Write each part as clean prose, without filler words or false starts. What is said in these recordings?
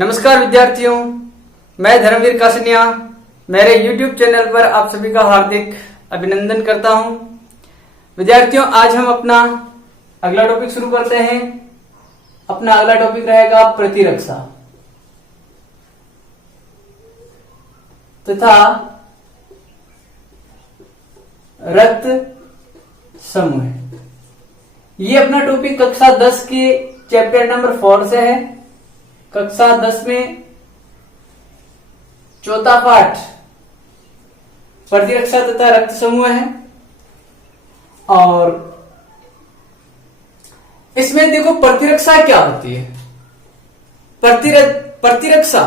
नमस्कार विद्यार्थियों, मैं धर्मवीर कासनिया मेरे YouTube चैनल पर आप सभी का हार्दिक अभिनंदन करता हूं। विद्यार्थियों, आज हम अपना अगला टॉपिक शुरू करते हैं। अपना अगला टॉपिक रहेगा प्रतिरक्षा तथा रक्त समूह। ये अपना टॉपिक कक्षा 10 के चैप्टर नंबर 4 से है। कक्षा 10 में चौथा पाठ प्रतिरक्षा तथा रक्त समूह है। और इसमें देखो प्रतिरक्षा क्या होती है। प्रतिरक्षा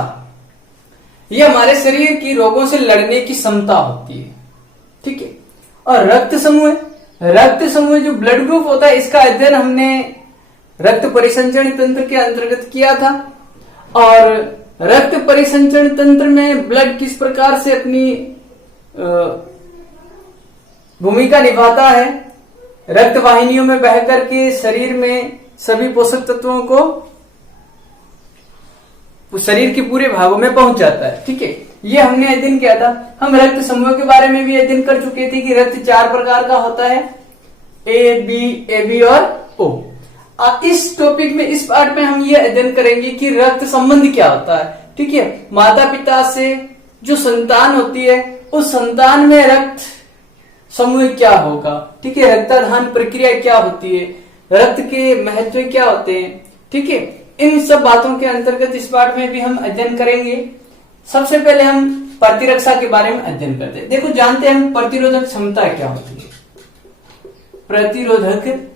यह हमारे शरीर की रोगों से लड़ने की क्षमता होती है, ठीक है। और रक्त समूह जो ब्लड ग्रुप होता है, इसका अध्ययन हमने रक्त परिसंचरण तंत्र के अंतर्गत किया था। और रक्त परिसंचरण तंत्र में ब्लड किस प्रकार से अपनी भूमिका निभाता है, रक्त वाहिनियों में बहकर के शरीर में सभी पोषक तत्वों को शरीर के पूरे भागों में पहुंच जाता है, ठीक है। ये हमने अध्ययन किया था। हम रक्त समूह के बारे में भी अध्ययन कर चुके थे कि रक्त 4 प्रकार का होता है, ए बी और ओ। इस टॉपिक में, इस पार्ट में हम ये अध्ययन करेंगे कि रक्त संबंध क्या होता है, ठीक है। माता पिता से जो संतान होती है, उस संतान में रक्त समूह क्या होगा, ठीक है। रक्तदान प्रक्रिया क्या होती है, रक्त के महत्व क्या होते हैं, ठीक है। इन सब बातों के अंतर्गत इस पार्ट में भी हम अध्ययन करेंगे। सबसे पहले हम प्रतिरक्षा के बारे में अध्ययन करते हैं। देखो, जानते हैं हम प्रतिरोधक क्षमता क्या होती है। प्रतिरोधक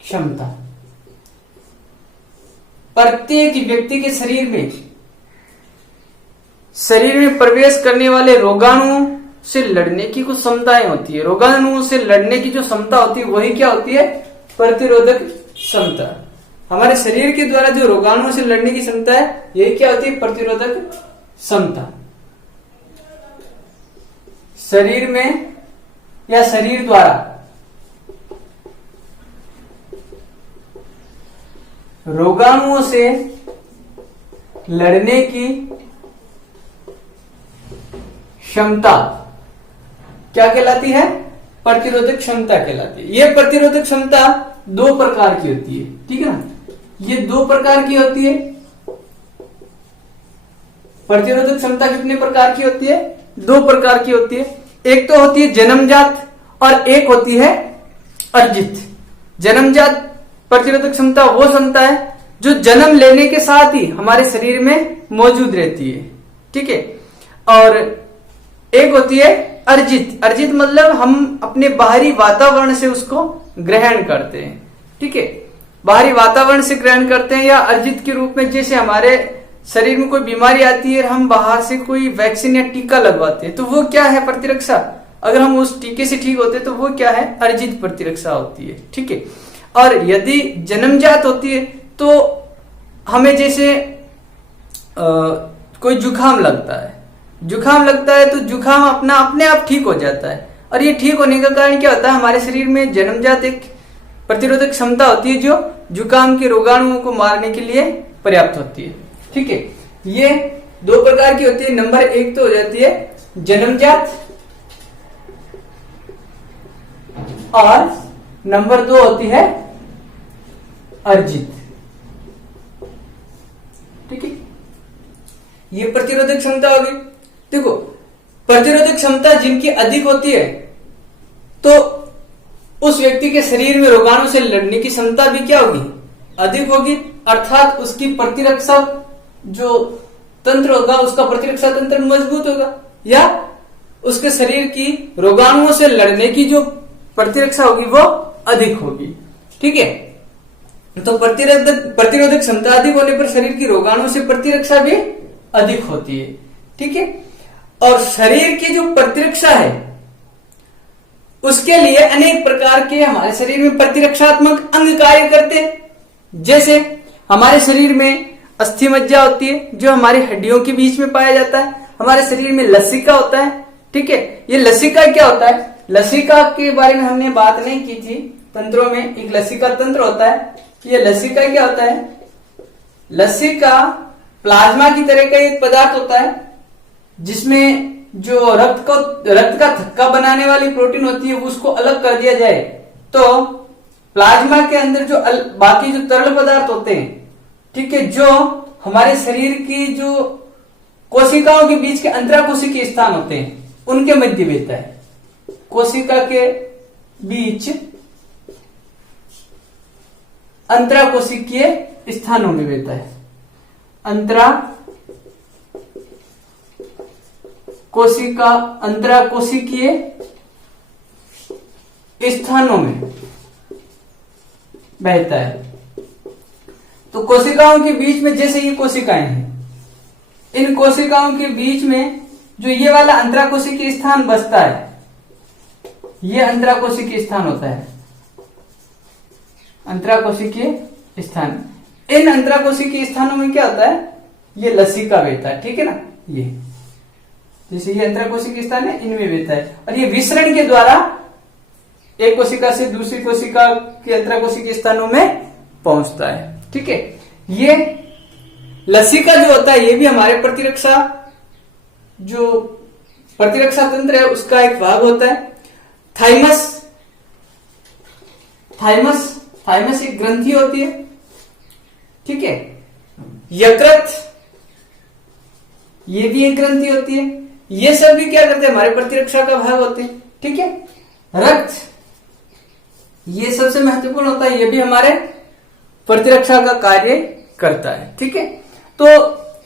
क्षमता प्रत्येक व्यक्ति के शरीर में प्रवेश करने वाले रोगाणुओं से लड़ने की कुछ क्षमताएं होती है। रोगाणुओं से लड़ने की जो क्षमता होती है वही क्या होती है, प्रतिरोधक क्षमता। हमारे शरीर के द्वारा जो रोगाणुओं से लड़ने की क्षमता है, यही क्या होती है, प्रतिरोधक क्षमता। शरीर में या शरीर द्वारा रोगाणुओं से लड़ने की क्षमता क्या कहलाती है, प्रतिरोधक क्षमता कहलाती है। यह प्रतिरोधक क्षमता 2 प्रकार की होती है, ठीक है ना। ये 2 प्रकार की होती है। प्रतिरोधक क्षमता कितने प्रकार की होती है, 2 प्रकार की होती है। एक तो होती है जन्मजात और एक होती है अर्जित। जन्मजात प्रतिरोधक क्षमता वो क्षमता है जो जन्म लेने के साथ ही हमारे शरीर में मौजूद रहती है, ठीक है। और एक होती है अर्जित। अर्जित मतलब हम अपने बाहरी वातावरण से उसको ग्रहण करते हैं, ठीक है। बाहरी वातावरण से ग्रहण करते हैं, या अर्जित के रूप में जैसे हमारे शरीर में कोई बीमारी आती है, हम बाहर से कोई वैक्सीन या टीका लगवाते हैं, तो वो क्या है, प्रतिरक्षा। अगर हम उस टीके से ठीक होते हैं तो वो क्या है, अर्जित प्रतिरक्षा होती है, ठीक है। और यदि जन्मजात होती है तो हमें जैसे कोई जुकाम लगता है तो जुकाम अपने आप ठीक हो जाता है। और ये ठीक होने का कारण क्या होता है, हमारे शरीर में जन्मजात एक प्रतिरोधक क्षमता होती है जो जुकाम के रोगाणुओं को मारने के लिए पर्याप्त होती है, ठीक है। ये 2 प्रकार की होती है। नंबर 1 तो हो जाती है जन्मजात और नंबर 2 होती है अर्जित, ठीक है। ये प्रतिरोधक क्षमता होगी। देखो, प्रतिरोधक क्षमता जिनकी अधिक होती है तो उस व्यक्ति के शरीर में रोगाणु से लड़ने की क्षमता भी क्या होगी, अधिक होगी। अर्थात उसकी प्रतिरक्षा जो तंत्र होगा, उसका प्रतिरक्षा तंत्र मजबूत होगा, या उसके शरीर की रोगाणुओं से लड़ने की जो प्रतिरक्षा होगी वो अधिक होगी, ठीक है। तो प्रतिरोधक क्षमता अधिक होने पर शरीर की रोगाणुओं से प्रतिरक्षा भी अधिक होती है, ठीक है। और शरीर की जो प्रतिरक्षा है उसके लिए अनेक प्रकार के हमारे शरीर में प्रतिरक्षात्मक अंग कार्य करते हैं। जैसे हमारे शरीर में अस्थि मज्जा होती है जो हमारी हड्डियों के बीच में पाया जाता है। हमारे शरीर में लसिका होता है, ठीक है। ये लसिका क्या होता है, लसिका के बारे में हमने बात नहीं की थी। तंत्रों में एक लसिका तंत्र होता है। ये लसिका क्या होता है, लस्सी का प्लाज्मा की तरह का एक पदार्थ होता है जिसमें जो रक्त का थक्का बनाने वाली प्रोटीन होती है उसको अलग कर दिया जाए तो प्लाज्मा के अंदर जो बाकी जो तरल पदार्थ होते हैं, ठीक है, जो हमारे शरीर की जो कोशिकाओं के बीच के अंतराकोशिकीय स्थान होते हैं उनके मध्य बहता है। कोशिका के बीच अंतराकोशिकीय स्थानों में बहता है। अंतराकोशिकीय स्थानों में बहता है। तो कोशिकाओं के बीच में जैसे ये कोशिकाएं हैं, इन कोशिकाओं के बीच में जो ये वाला अंतराकोशिकीय स्थान बसता है, ये अंतराकोशिकीय स्थान होता है। अंतराकोशिकीय स्थान, इन अंतराकोशिकीय स्थानों में क्या होता है, ये लसिका बहता है, ठीक है ना। ये जैसे ये अंतराकोशिकीय स्थान है, इनमें बहता है और ये विसरण के द्वारा एक कोशिका से दूसरी कोशिका के अंतराकोशिकीय स्थानों में पहुंचता है, ठीक है। ये लसिका जो होता है ये भी हमारे प्रतिरक्षा तंत्र है उसका एक भाग होता है। थाइमस एक ग्रंथि होती है, ठीक है। यकृत ये भी एक ग्रंथि होती है। ये सब भी क्या करते हैं, हमारे प्रतिरक्षा का भाग होते हैं, ठीक है। रक्त ये सबसे महत्वपूर्ण होता है, ये भी हमारे प्रतिरक्षा का कार्य करता है, ठीक है। तो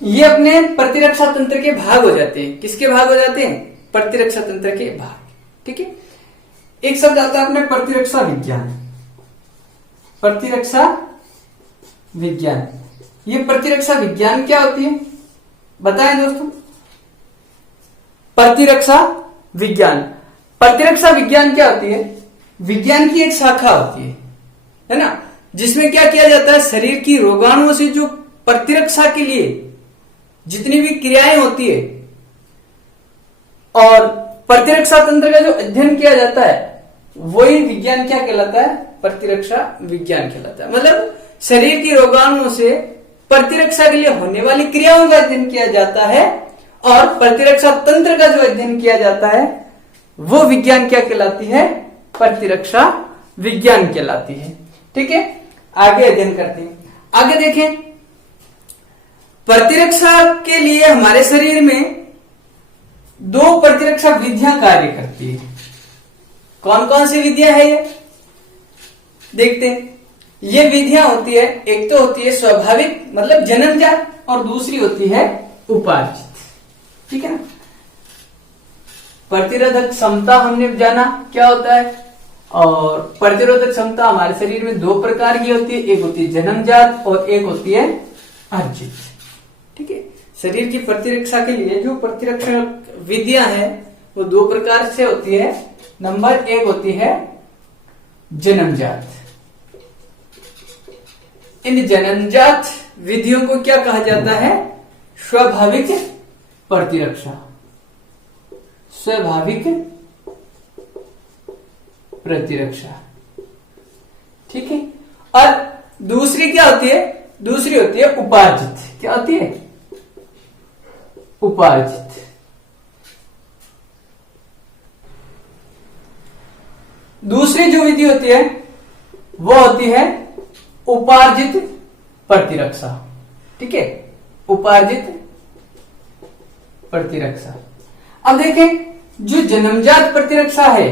ये अपने प्रतिरक्षा तंत्र के भाग हो जाते हैं। किसके भाग हो जाते हैं, प्रतिरक्षा तंत्र के भाग, ठीक है। एक शब्द आता है अपने प्रतिरक्षा विज्ञान। प्रतिरक्षा विज्ञान, ये प्रतिरक्षा विज्ञान क्या होती है बताएं दोस्तों। प्रतिरक्षा विज्ञान क्या होती है, विज्ञान की एक शाखा होती है ना, जिसमें क्या किया जाता है, शरीर की रोगाणुओं से जो प्रतिरक्षा के लिए जितनी भी क्रियाएं होती है और प्रतिरक्षा तंत्र का जो अध्ययन किया जाता है वही विज्ञान क्या कहलाता है, प्रतिरक्षा विज्ञान कहलाता है। मतलब शरीर की रोगाणुओं से प्रतिरक्षा के लिए होने वाली क्रियाओं का अध्ययन किया जाता है और प्रतिरक्षा तंत्र का जो अध्ययन किया जाता है वो विज्ञान क्या कहलाती है, प्रतिरक्षा विज्ञान कहलाती है, ठीक है। आगे अध्ययन करते हैं। आगे देखें, प्रतिरक्षा के लिए हमारे शरीर में दो प्रतिरक्षा विधियां कार्य करती है। कौन कौन सी विधियां है ये देखते हैं। ये विधियां होती है, एक तो होती है स्वाभाविक मतलब जन्मजात और दूसरी होती है उपार्जित, ठीक है ना। प्रतिरोधक क्षमता हमने जाना क्या होता है, और प्रतिरोधक क्षमता हमारे शरीर में दो प्रकार की होती है, एक होती है जन्मजात और एक होती है अर्जित, ठीक है। शरीर की प्रतिरक्षा के लिए जो प्रतिरक्षा विधियां हैं वो दो प्रकार से होती है। नंबर एक होती है जन्मजात। इन जन्मजात विधियों को क्या कहा जाता है, स्वाभाविक प्रतिरक्षा, स्वाभाविक प्रतिरक्षा, ठीक है। और दूसरी क्या होती है, दूसरी होती है उपार्जित। क्या होती है, उपार्जित। दूसरी जो विधि होती है वो होती है उपार्जित प्रतिरक्षा, ठीक है, उपार्जित प्रतिरक्षा। अब देखें जो जन्मजात प्रतिरक्षा है,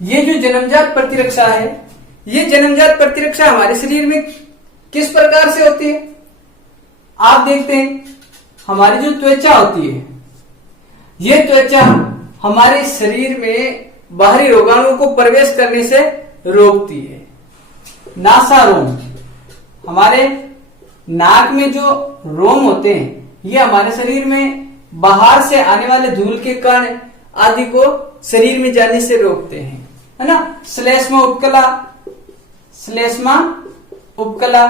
ये जो जन्मजात प्रतिरक्षा है, ये जन्मजात प्रतिरक्षा हमारे शरीर में किस प्रकार से होती है। आप देखते हैं हमारी जो त्वचा होती है, ये त्वचा हमारे शरीर में बाहरी रोगाणुओं को प्रवेश करने से रोकती है। नासारोम, हमारे नाक में जो रोम होते हैं ये हमारे शरीर में बाहर से आने वाले धूल के कण आदि को शरीर में जाने से रोकते हैं, है ना। श्लेष्मा उपकला,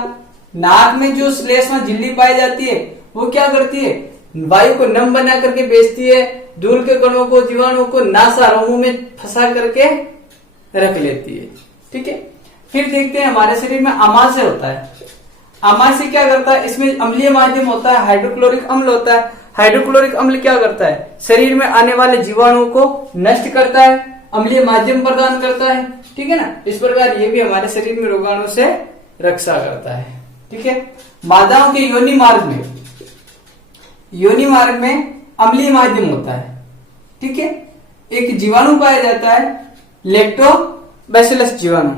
नाक में जो श्लेष्मा झिल्ली पाई जाती है वो क्या करती है, वायु को नम बना करके भेजती है, धूल के कणों को, जीवाणुओं को नासारोमों में फंसा करके रख लेती है, ठीक है। फिर देखते हैं हमारे शरीर में आमाशय होता है। आमाशय क्या करता है, इसमें अम्लीय माध्यम होता है, हाइड्रोक्लोरिक अम्ल होता है। हाइड्रोक्लोरिक अम्ल क्या करता है, शरीर में आने वाले जीवाणुओं को नष्ट करता है, अम्लीय माध्यम प्रदान करता है, ठीक है ना। इस प्रकार ये भी हमारे शरीर में रोगाणु से रक्षा करता है, ठीक है। मादाओं के योनि मार्ग में अम्लीय माध्यम होता है, ठीक है। एक जीवाणु पाया जाता है लैक्टोबैसिलस जीवाणु,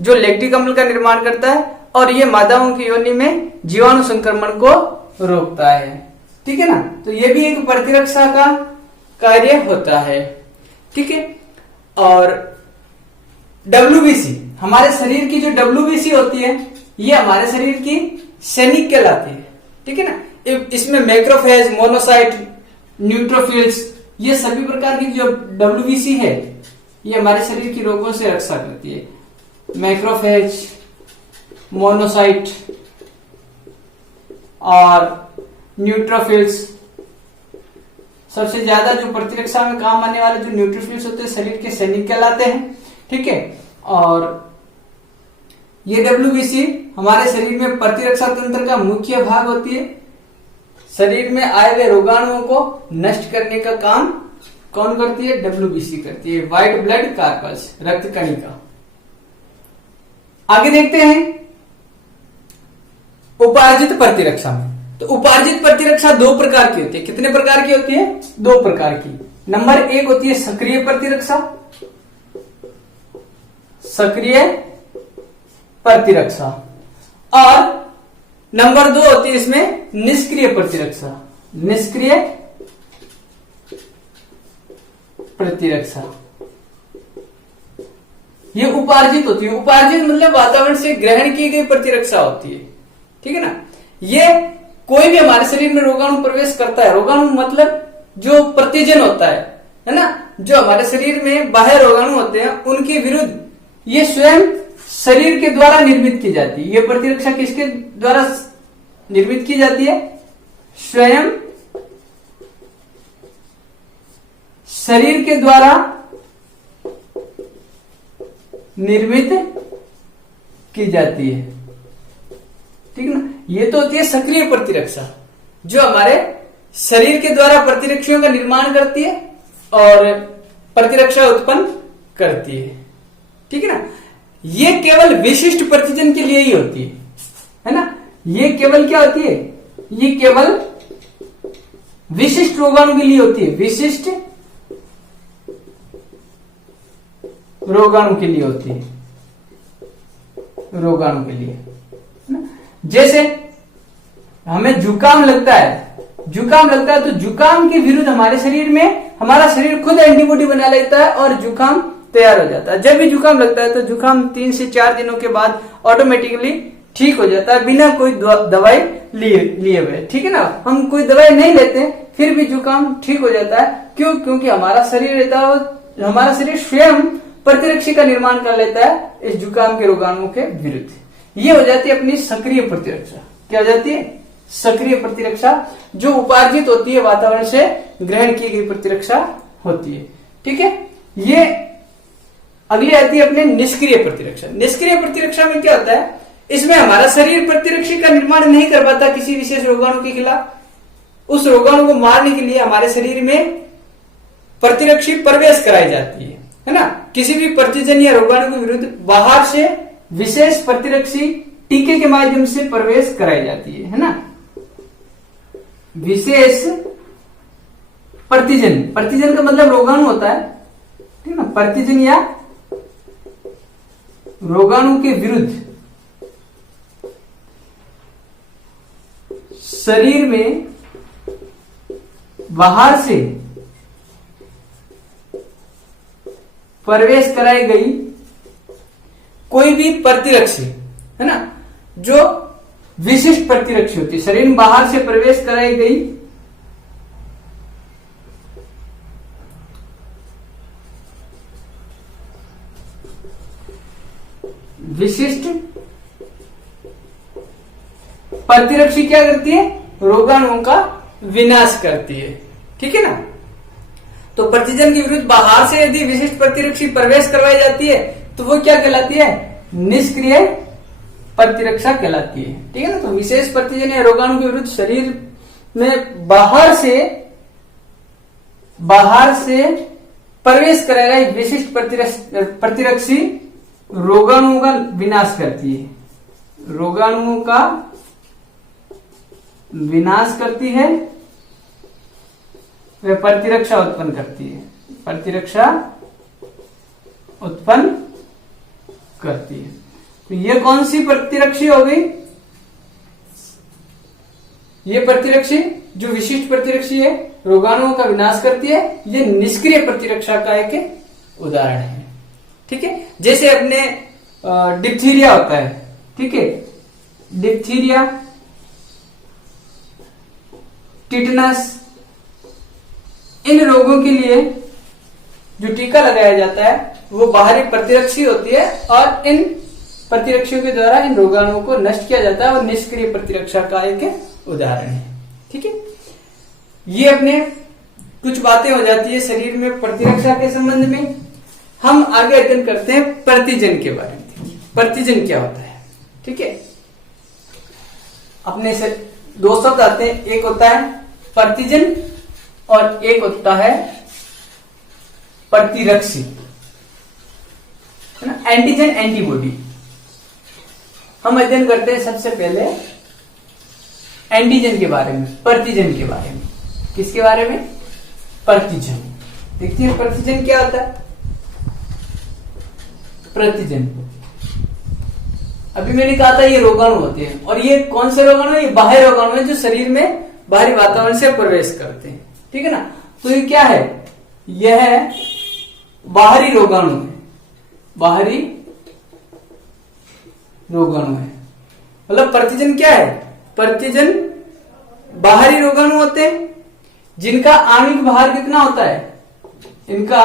जो लैक्टिक अम्ल का निर्माण करता है और ये मादाओं की योनि में जीवाणु संक्रमण को रोकता है, ठीक है ना। तो ये भी एक प्रतिरक्षा का कार्य होता है, ठीक है। और WBC, हमारे शरीर की जो WBC होती है, ये हमारे शरीर की सैनिक कहलाती है, ठीक है ना। इसमें मैक्रोफेज, मोनोसाइट, न्यूट्रोफिल्स, ये सभी प्रकार की जो WBC है, ये हमारे शरीर की रोगों से रक्षा करती है। मैक्रोफेज, मोनोसाइट और न्यूट्रोफिल्स, सबसे ज्यादा जो प्रतिरक्षा में काम आने वाले जो न्यूट्रोफिल्स होते हैं, शरीर के सैनिक कहलाते हैं, ठीक है। और ये WBC हमारे शरीर में प्रतिरक्षा तंत्र का मुख्य भाग होती है। शरीर में आए हुए रोगाणुओं को नष्ट करने का काम कौन करती है, WBC करती है, व्हाइट ब्लड कार्पस, रक्त कणिका। आगे देखते हैं उपार्जित प्रतिरक्षा में। तो उपार्जित प्रतिरक्षा दो प्रकार की होती है। कितने प्रकार की होती है, दो प्रकार की। नंबर एक होती है सक्रिय प्रतिरक्षा, सक्रिय प्रतिरक्षा, और नंबर दो होती है इसमें निष्क्रिय प्रतिरक्षा, निष्क्रिय प्रतिरक्षा। ये उपार्जित होती है। उपार्जित मतलब वातावरण से ग्रहण की गई प्रतिरक्षा होती है, ठीक है ना। ये कोई भी हमारे शरीर में रोगाणु प्रवेश करता है, रोगाणु मतलब जो प्रतिजन होता है ना, जो हमारे शरीर में बाह्य रोगाणु होते हैं, उनके विरुद्ध ये स्वयं शरीर के द्वारा निर्मित की जाती है। ये प्रतिरक्षा किसके द्वारा निर्मित की जाती है, स्वयं शरीर के द्वारा निर्मित की जाती है, ठीक है ना। ये तो होती है सक्रिय प्रतिरक्षा, जो हमारे शरीर के द्वारा प्रतिरक्षियों का निर्माण करती है और प्रतिरक्षा उत्पन्न करती है ना। ये केवल विशिष्ट प्रतिजन के लिए ही होती है ना। ये केवल क्या होती है, ये केवल विशिष्ट रोगाणु के लिए होती है, विशिष्ट रोगाणु के लिए होती है, रोगाणु के लिए। जैसे हमें जुकाम लगता है, तो जुकाम के विरुद्ध हमारे शरीर में हमारा शरीर खुद एंटीबॉडी बना लेता है और जुकाम तैयार हो जाता है। जब भी जुकाम लगता है तो जुकाम 3 से 4 दिनों के बाद ऑटोमेटिकली ठीक हो जाता है, बिना कोई दवाई लिए हुए, ठीक है ना। हम कोई दवाई नहीं लेते फिर भी जुकाम ठीक हो जाता है। क्यों? क्योंकि हमारा शरीर रहता है, हमारा शरीर स्वयं प्रतिरक्षा का निर्माण कर लेता है इस जुकाम के रोगाणुओं के विरुद्ध। ये हो जाती है अपनी सक्रिय प्रतिरक्षा। क्या हो जाती है? सक्रिय प्रतिरक्षा, जो उपार्जित होती है, वातावरण से ग्रहण की गई प्रतिरक्षा होती है, ठीक है। ये अगली आती है अपने निष्क्रिय प्रतिरक्षा। निष्क्रिय प्रतिरक्षा में क्या होता है, इसमें हमारा शरीर प्रतिरक्षा का निर्माण नहीं कर पाता किसी विशेष रोगाणु के खिलाफ। उस रोगाणु को मारने के लिए हमारे शरीर में प्रतिरक्षी प्रवेश कराई जाती है ना। किसी भी प्रतिजन या रोगाणु के विरुद्ध बाहर से विशेष प्रतिरक्षी टीके के माध्यम से प्रवेश कराई जाती है ना। विशेष प्रतिजन, प्रतिजन का मतलब रोगाणु होता है, ठीक है ना। प्रतिजन या रोगाणु के विरुद्ध शरीर में बाहर से प्रवेश कराई गई कोई भी प्रतिरक्षी है ना, जो विशिष्ट प्रतिरक्षी होती है। शरीर में बाहर से प्रवेश कराई गई विशिष्ट प्रतिरक्षी क्या करती है? रोगाणुओं का विनाश करती है, ठीक है ना। तो प्रतिजन के विरुद्ध बाहर से यदि विशिष्ट प्रतिरक्षी प्रवेश करवाई जाती है तो वो क्या कहलाती है? निष्क्रिय प्रतिरक्षा कहलाती है। ठीक है ना। तो विशेष प्रतिजन या रोगाणु के विरुद्ध शरीर में बाहर से प्रवेश करेगा एक विशिष्ट प्रतिरक्षी रोगाणुओं का विनाश करती है। रोगाणुओं का विनाश करती है, वह प्रतिरक्षा उत्पन्न करती है। प्रतिरक्षा उत्पन्न करती है। तो ये कौन सी प्रतिरक्षी हो गई? ये प्रतिरक्षी जो विशिष्ट प्रतिरक्षी है, रोगाणुओं का विनाश करती है, ये निष्क्रिय प्रतिरक्षा का एक उदाहरण है। ठीक है। जैसे अपने डिप्थीरिया होता है। ठीक है। डिप्थीरिया, टिटनस, इन रोगों के लिए जो टीका लगाया जाता है वो बाहरी प्रतिरक्षी होती है और इन प्रतिरक्षियों के द्वारा इन रोगाणुओं को नष्ट किया जाता है और निष्क्रिय प्रतिरक्षा का एक उदाहरण है। ठीक है। ये अपने कुछ बातें हो जाती है शरीर में प्रतिरक्षा के संबंध में। हम आगे अध्ययन करते हैं प्रतिजन के बारे में। प्रतिजन क्या होता है? ठीक है। अपने से दो शब्द आते हैं, एक होता है प्रतिजन और एक होता है प्रतिरक्षी, है ना। Antigen, antibody. हम अध्ययन करते हैं सबसे पहले एंटीजन के बारे में, प्रतिजन के बारे में। किसके बारे में? प्रतिजन। देखते हैं प्रतिजन क्या होता है। प्रतिजन, अभी मैंने कहा था ये रोगाणु होते हैं, और ये कौन से रोगाणु? ये बाह्य रोगाणु है जो शरीर में बाहरी वातावरण से प्रवेश करते हैं। ठीक है ना। तो ये क्या है? यह बाहरी रोगाणु है। बाहरी रोगाणु है। मतलब प्रतिजन क्या है? प्रतिजन बाहरी रोगाणु होते हैं जिनका आणविक भार कितना होता है? इनका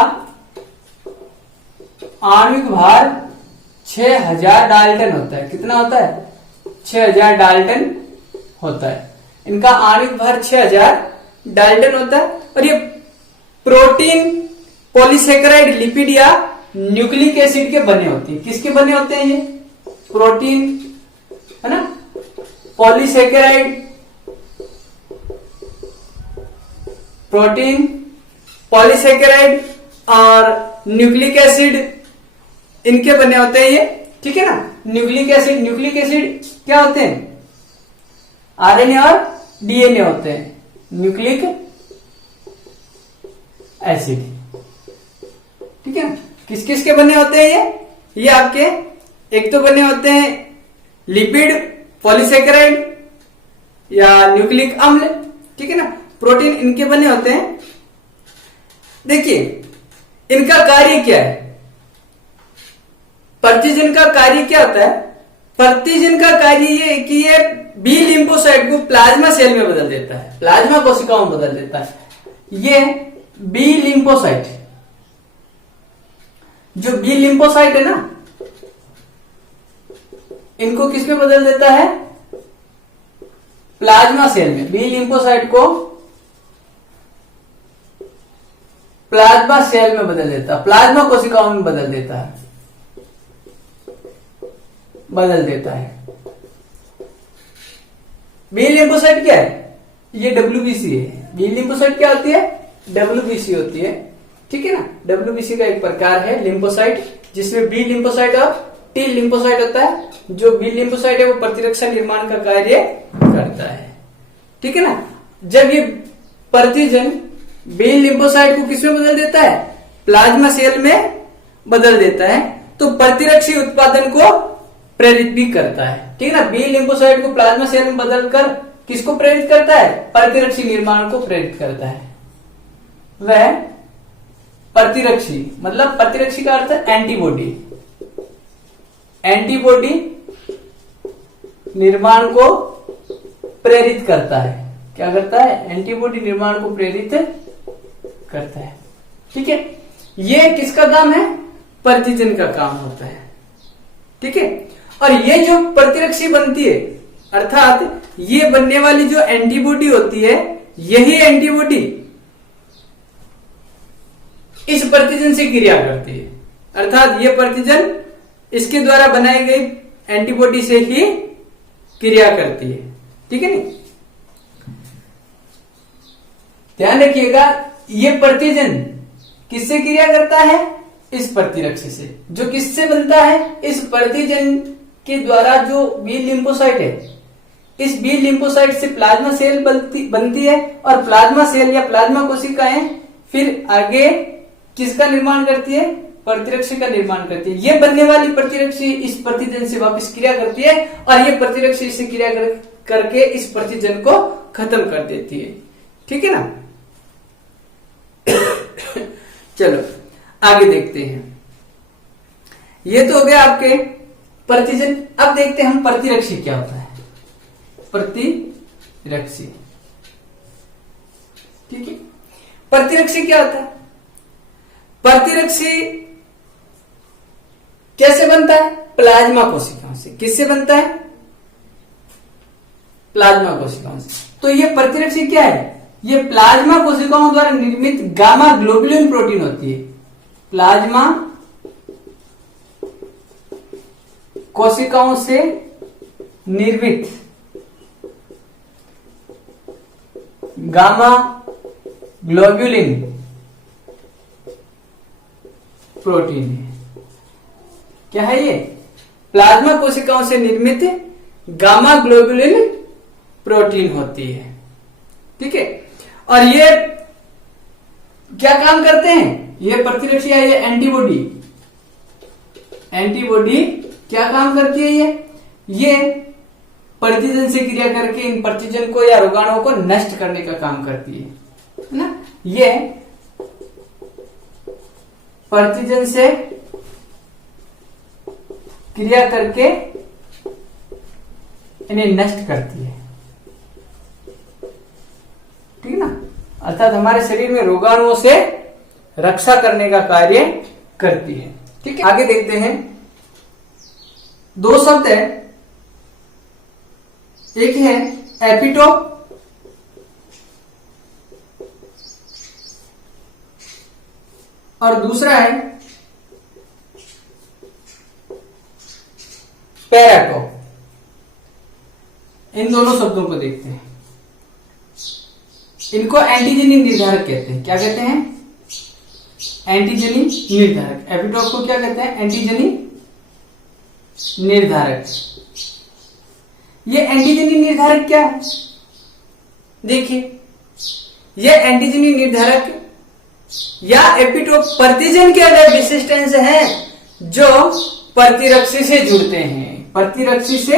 आणविक भार 6000 डाल्टन होता है। कितना होता है? 6000 डाल्टन होता है। इनका आणविक भार 6000 डाल्टन होता है। और ये प्रोटीन, पॉलीसेकेराइड, लिपिड या न्यूक्लिक एसिड के बने होते हैं। किसके बने होते हैं ये? प्रोटीन, है ना, पॉलीसेकेराइड, प्रोटीन, पॉलीसेकेराइड और न्यूक्लिक एसिड, इनके बने होते हैं ये। ठीक है ना। न्यूक्लिक एसिड क्या होते हैं? आरएनए और डीएनए होते हैं न्यूक्लिक एसिड। ठीक है। किस किस के बने होते हैं ये आपके एक तो बने होते हैं लिपिड, पॉलीसेकेराइड या न्यूक्लिक अम्ल। ठीक है ना। प्रोटीन इनके बने होते हैं। देखिए इनका कार्य क्या है? प्रतिजन का कार्य क्या होता है? प्रतिजन का कार्य ये है कि ये बी लिम्फोसाइट को प्लाज्मा सेल में बदल देता है, प्लाज्मा कोशिकाओं में बदल देता है। ये बी लिम्फोसाइट, जो बी लिम्फोसाइट है ना, इनको किस में बदल देता है? प्लाज्मा सेल में। बी लिम्फोसाइट को प्लाज्मा सेल में बदल देता है, प्लाज्मा कोशिकाओं में बदल देता है। बी लिम्फोसाइट क्या है? ये डब्ल्यूबीसी है। बी लिम्फोसाइट क्या होती है? डब्ल्यूबीसी होती है। ठीक है ना। डब्ल्यूबीसी का एक प्रकार है लिम्फोसाइट, जिसमें बी लिम्फोसाइट और टी लिम्फोसाइट होता है। जो बी लिम्फोसाइट है वो प्रतिरक्षा निर्माण का कार्य करता है। ठीक है ना। जब ये प्रतिजन बी लिम्फोसाइट को किसमें बदल देता है? प्लाज्मा सेल में बदल देता है, तो प्रतिरक्षी उत्पादन को प्रेरित भी करता है। ठीक है ना। बी लिम्फोसाइट को प्लाज्मा सेल में बदलकर किसको प्रेरित करता है? प्रतिरक्षी निर्माण को प्रेरित करता है। वह प्रतिरक्षी, मतलब प्रतिरक्षी का अर्थ है एंटीबॉडी। एंटीबॉडी निर्माण को प्रेरित करता है। क्या करता है? एंटीबॉडी निर्माण को प्रेरित करता है। ठीक है। ये किसका काम है? प्रतिजन का काम होता है। ठीक है। और ये जो प्रतिरक्षी बनती है, अर्थात ये बनने वाली जो एंटीबॉडी होती है, यही एंटीबॉडी इस प्रतिजन से क्रिया करती है। अर्थात ये प्रतिजन इसके द्वारा बनाई गई एंटीबॉडी से ही क्रिया करती है। ठीक है नहीं, ध्यान रखिएगा, ये प्रतिजन किससे क्रिया करता है? इस प्रतिरक्षी से। जो किससे बनता है? इस प्रतिजन के द्वारा जो बी लिम्फोसाइट है, इस बी लिम्फोसाइट से प्लाज्मा सेल बनती है और प्लाज्मा सेल या प्लाज्मा कोशिकाएं फिर आगे किसका निर्माण करती है? प्रतिरक्षी का निर्माण करती है। ये बनने वाली प्रतिरक्षी इस प्रतिजन से वापस क्रिया करती है और ये प्रतिरक्षी से क्रिया करके इस प्रतिजन को खत्म कर देती है। ठीक है ना। चलो आगे देखते हैं। ये तो हो गया आपके प्रतिजन। अब देखते हैं हम प्रतिरक्षी क्या होता है। प्रतिरक्षी, ठीक है, प्रतिरक्षी क्या होता है? प्रतिरक्षी कैसे बनता है? प्लाज्मा कोशिकाओं से। किससे बनता है? प्लाज्मा कोशिकाओं से। तो ये प्रतिरक्षी क्या है? ये प्लाज्मा कोशिकाओं द्वारा निर्मित गामा ग्लोबुलिन प्रोटीन होती है। प्लाज्मा कोशिकाओं से निर्मित गामा ग्लोबुलिन प्रोटीन है। क्या है ये? प्लाज्मा कोशिकाओं से निर्मित गामा ग्लोबुलिन प्रोटीन होती है। ठीक है, और ये क्या काम करते हैं? ये प्रतिरक्षी है, ये एंटीबॉडी। एंटीबॉडी क्या काम करती है? ये प्रतिजन से क्रिया करके इन प्रतिजन को या रोगाणुओं को नष्ट करने का काम करती है ना। ये प्रतिजन से क्रिया करके इन्हें नष्ट करती है। ठीक है ना, अर्थात हमारे शरीर में रोगाणुओं से रक्षा करने का कार्य करती है। ठीक है, आगे देखते हैं। दो शब्द है, एक है एपिटोप और दूसरा है पैराटोप। इन दोनों शब्दों को देखते हैं। इनको एंटीजेनिक निर्धारक कहते हैं। क्या कहते हैं? एंटीजेनिक निर्धारक। एपिटोप को क्या कहते हैं? एंटीजेनिक निर्धारक। ये एंटीजेनिक निर्धारक क्या है? देखिए, ये एंटीजेनिक निर्धारक या एपिटोप प्रतिजन के अगर विशिष्ट अंश हैं जो प्रतिरक्षी से जुड़ते हैं, प्रतिरक्षी से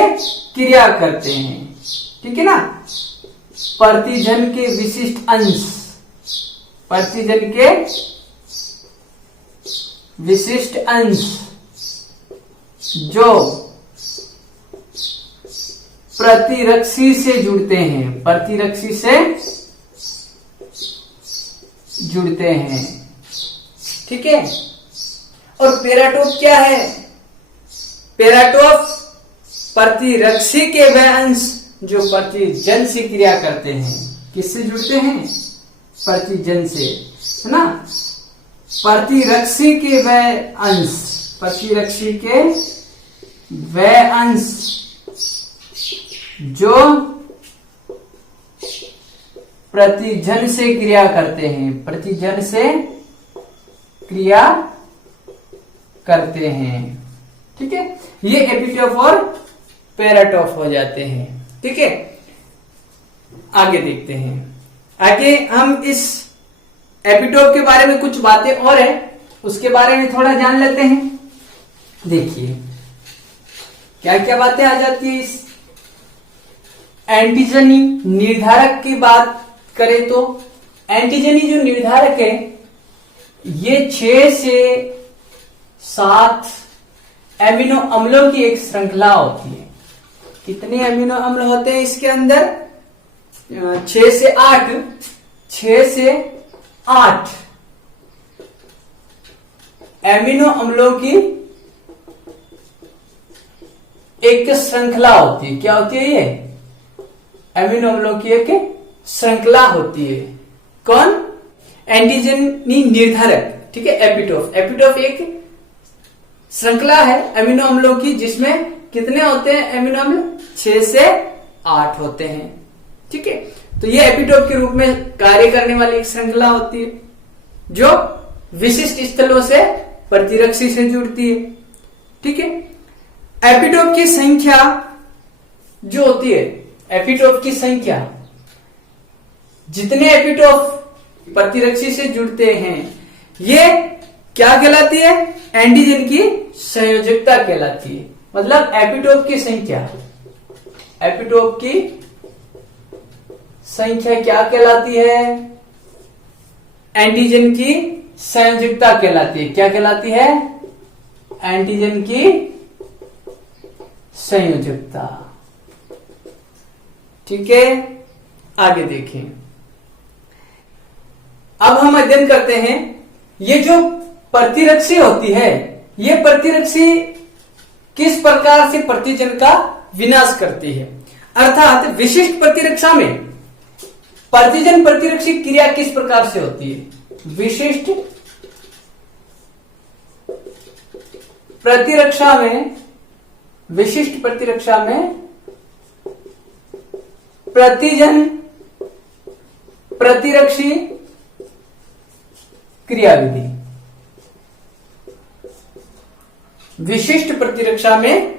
क्रिया करते हैं। ठीक है ना, प्रतिजन के विशिष्ट अंश, प्रतिजन के विशिष्ट अंश जो प्रतिरक्षी से जुड़ते हैं, प्रतिरक्षी से जुड़ते हैं। ठीक है, और पैराटोप क्या है? पैराटोप प्रतिरक्षी के वह अंश जो प्रतिजन से क्रिया करते हैं। किससे जुड़ते हैं? प्रतिजन से, है ना। प्रतिरक्षी के वह अंश, प्रतिरक्षी के वह अंश जो प्रतिजन से क्रिया करते हैं, प्रतिजन से क्रिया करते हैं। ठीक है, ये एपिटोप और पैराटोप हो जाते हैं। ठीक है, आगे देखते हैं। आगे हम इस एपिटोप के बारे में कुछ बातें और है, उसके बारे में थोड़ा जान लेते हैं। देखिए क्या क्या बातें आ जाती है इस एंटीजनी निर्धारक की बात करें तो एंटीजनी जो निर्धारक है ये 6 से 7 एमिनो अम्लों की एक श्रृंखला होती है। कितने एमिनो अम्ल होते हैं इसके अंदर? 6 से 8, 6 से 8 एमिनो अम्लों की एक श्रृंखला होती है। क्या होती है ये? एमिनो अम्लों की एक श्रृंखला होती है। कौन? एंटीजनी निर्धारक। ठीक है, एपिटोप। एपिटोप एक श्रृंखला है एमिनो अम्लों की जिसमें कितने होते हैं एमिनो अम्ल? 6 से 8 होते हैं। ठीक है, तो ये एपिटोप के रूप में कार्य करने वाली एक श्रृंखला होती है जो विशिष्ट स्थलों से प्रतिरक्षी से जुड़ती है। ठीक है, एपिटोप की संख्या जो होती है, एपिटोप की संख्या, जितने एपिटोप प्रतिरक्षी से जुड़ते हैं ये क्या कहलाती है? एंटीजन की संयोजकता कहलाती है। मतलब एपिटोप की संख्या, एपिटोप की संख्या क्या कहलाती है? एंटीजन की संयोजकता कहलाती है। क्या कहलाती है? एंटीजन की संयोजकता। ठीक है, आगे देखें। अब हम अध्ययन करते हैं ये जो प्रतिरक्षी होती है, ये प्रतिरक्षी किस प्रकार से प्रतिजन का विनाश करती है। अर्थात विशिष्ट प्रतिरक्षा में प्रतिजन प्रतिरक्षी क्रिया किस प्रकार से होती है? विशिष्ट प्रतिरक्षा में, विशिष्ट प्रतिरक्षा में प्रतिजन प्रतिरक्षी क्रियाविधि, विशिष्ट प्रतिरक्षा में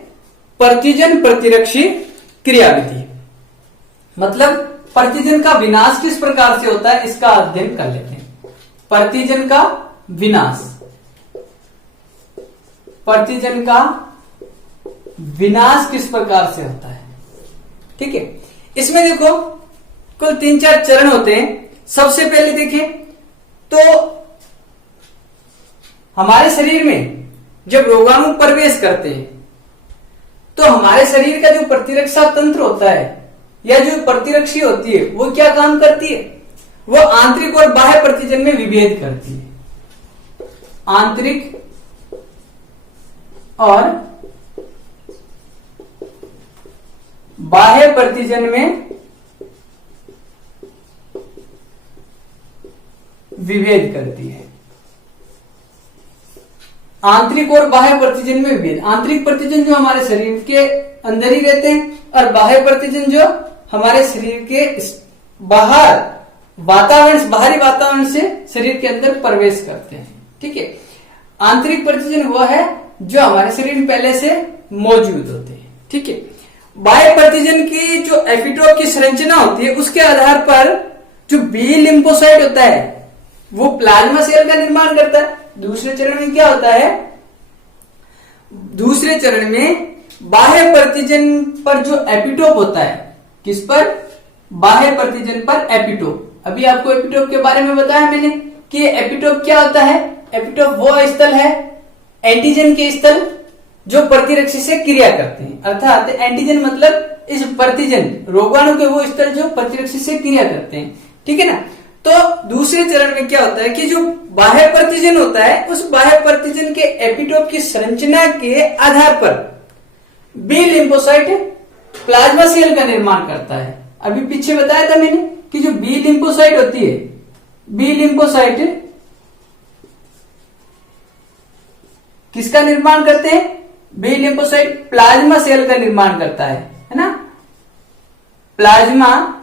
प्रतिजन प्रतिरक्षी क्रियाविधि, मतलब प्रतिजन का विनाश किस प्रकार से होता है इसका अध्ययन कर लेते हैं। प्रतिजन का विनाश, प्रतिजन का विनाश किस प्रकार से होता है? ठीक है, इसमें देखो कुल 3-4 चरण होते हैं। सबसे पहले देखें तो हमारे शरीर में जब रोगाणु प्रवेश करते हैं तो हमारे शरीर का जो प्रतिरक्षा तंत्र होता है या जो प्रतिरक्षी होती है वो क्या काम करती है? वो आंतरिक और बाह्य प्रतिजन में विभेद करती है। आंतरिक और बाह्य प्रतिजन में विभेद करती है। आंतरिक और बाह्य प्रतिजन में विभेद। आंतरिक प्रतिजन जो हमारे शरीर के अंदर ही रहते हैं और बाह्य प्रतिजन जो हमारे शरीर के बाहर वातावरण, बाहरी वातावरण से शरीर के अंदर प्रवेश करते हैं। ठीक है, आंतरिक प्रतिजन वो है जो हमारे शरीर में पहले से मौजूद होते हैं। ठीक है, बाह्य प्रतिजन की जो एपिटोप की संरचना होती है उसके आधार पर जो बी लिम्फोसाइट होता है वो प्लाज्मा सेल का निर्माण करता है। दूसरे चरण में क्या होता है? दूसरे चरण में बाह्य प्रतिजन पर जो एपिटोप होता है, किस पर? बाह्य प्रतिजन पर एपिटोप। अभी आपको एपिटोप के बारे में बताया मैंने कि एपिटोप क्या होता है। एपिटोप वो स्थल है, एंटीजन के स्थल जो प्रतिरक्षी से क्रिया करते हैं। अर्थात एंटीजन मतलब इस प्रतिजन, रोगाणु के वो स्थल जो प्रतिरक्षी से क्रिया करते हैं। ठीक है ना, तो दूसरे चरण में क्या होता है कि जो बाह्य प्रतिजन होता है उस बाह्य प्रतिजन के एपिटोप की संरचना के आधार पर बी लिम्फोसाइट प्लाज्मा सेल का निर्माण करता है। अभी पीछे बताया था मैंने कि जो बी लिम्फोसाइट होती है, बी लिम्फोसाइट किसका निर्माण करते हैं? बी लिम्फोसाइट प्लाज्मा सेल का निर्माण करता है ना। प्लाज्मा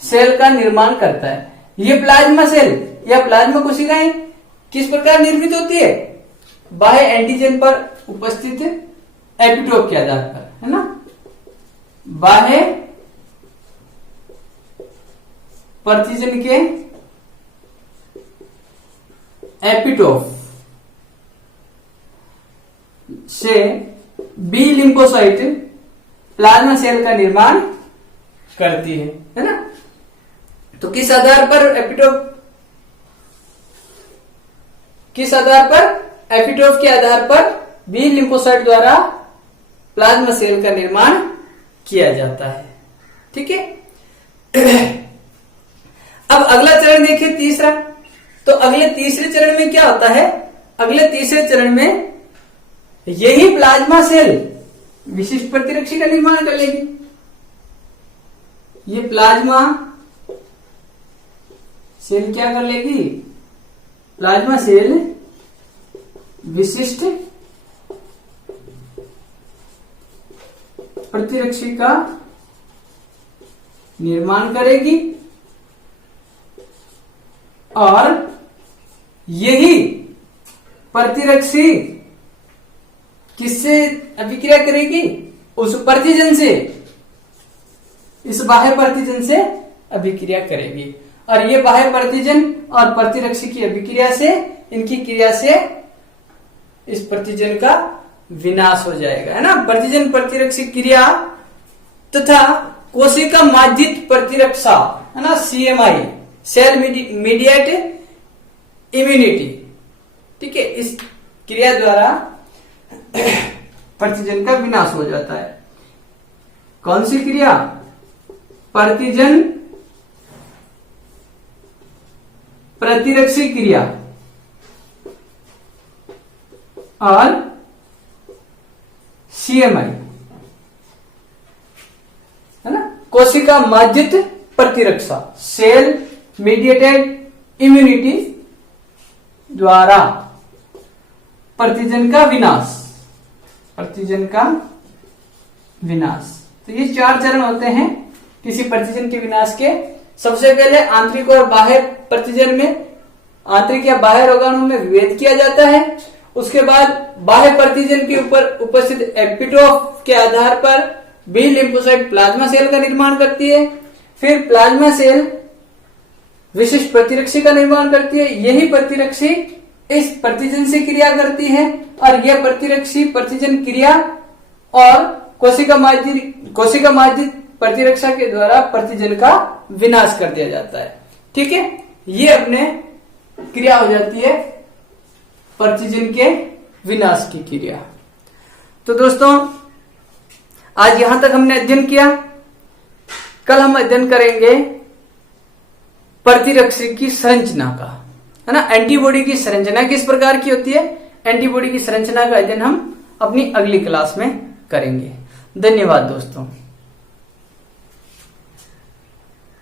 सेल का निर्माण करता है। ये प्लाज्मा सेल या प्लाज्मा कोशिकाएं किस प्रकार निर्मित होती है? बाह्य एंटीजन पर उपस्थित एपिटोप के आधार पर, है ना। बाह्य प्रतिजन के एपिटोप से बी लिम्फोसाइट प्लाज्मा सेल का निर्माण करती है ना। तो किस आधार पर एपिटोप, किस आधार पर? एपिटोप के आधार पर बी लिम्फोसाइट द्वारा प्लाज्मा सेल का निर्माण किया जाता है। ठीक है, अब अगला चरण देखिए तीसरा। तो अगले तीसरे चरण में क्या होता है? अगले तीसरे चरण में यही प्लाज्मा सेल विशिष्ट प्रतिरक्षी का निर्माण कर लेगी। ये प्लाज्मा सेल क्या कर लेगी? प्लाज्मा सेल विशिष्ट प्रतिरक्षी का निर्माण करेगी और यही प्रतिरक्षी किससे अभिक्रिया करेगी? उस प्रतिजन से, इस बाह्य प्रतिजन से अभिक्रिया करेगी। और ये बाह्य प्रतिजन और प्रतिरक्षी की अभिक्रिया से, इनकी क्रिया से इस प्रतिजन का विनाश हो जाएगा, है ना। प्रतिजन प्रतिरक्षी क्रिया तथा कोशिका माध्यित प्रतिरक्षा, है ना, CMI, सेल मीडिएट इम्यूनिटी, ठीक है, इस क्रिया द्वारा प्रतिजन का विनाश हो जाता है। कौन सी क्रिया? प्रतिजन प्रतिरक्षी क्रिया और CMI, है ना, कोशिका माध्यित प्रतिरक्षा, सेल मीडिएटेड इम्यूनिटी द्वारा प्रतिजन का विनाश, प्रतिजन का विनाश। तो ये 4 चरण होते हैं किसी प्रतिजन के विनाश के। सबसे पहले आंतरिक और बाह्य प्रतिजन में, आंतरिक या बाह्य रोगाणु में विभेद किया जाता है। उसके बाद बाह्य प्रतिजन के ऊपर उपस्थित एपिटोप के आधार पर बी लिम्फोसाइट प्लाज्मा सेल का निर्माण करती है। फिर प्लाज्मा सेल विशिष्ट प्रतिरक्षी का निर्माण करती है। यही प्रतिरक्षी इस प्रतिजन से क्रिया करती है और यह प्रतिरक्षी प्रतिजन क्रिया और कोशिका माध्यित प्रतिरक्षा के द्वारा प्रतिजन का विनाश कर दिया जाता है। ठीक है, ये अपने क्रिया हो जाती है प्रतिजन के विनाश की क्रिया। तो दोस्तों, आज यहां तक हमने अध्ययन किया। कल हम अध्ययन करेंगे प्रतिरक्षी की संरचना का, है ना। एंटीबॉडी की संरचना किस प्रकार की होती है, एंटीबॉडी की संरचना का अध्ययन हम अपनी अगली क्लास में करेंगे। धन्यवाद दोस्तों।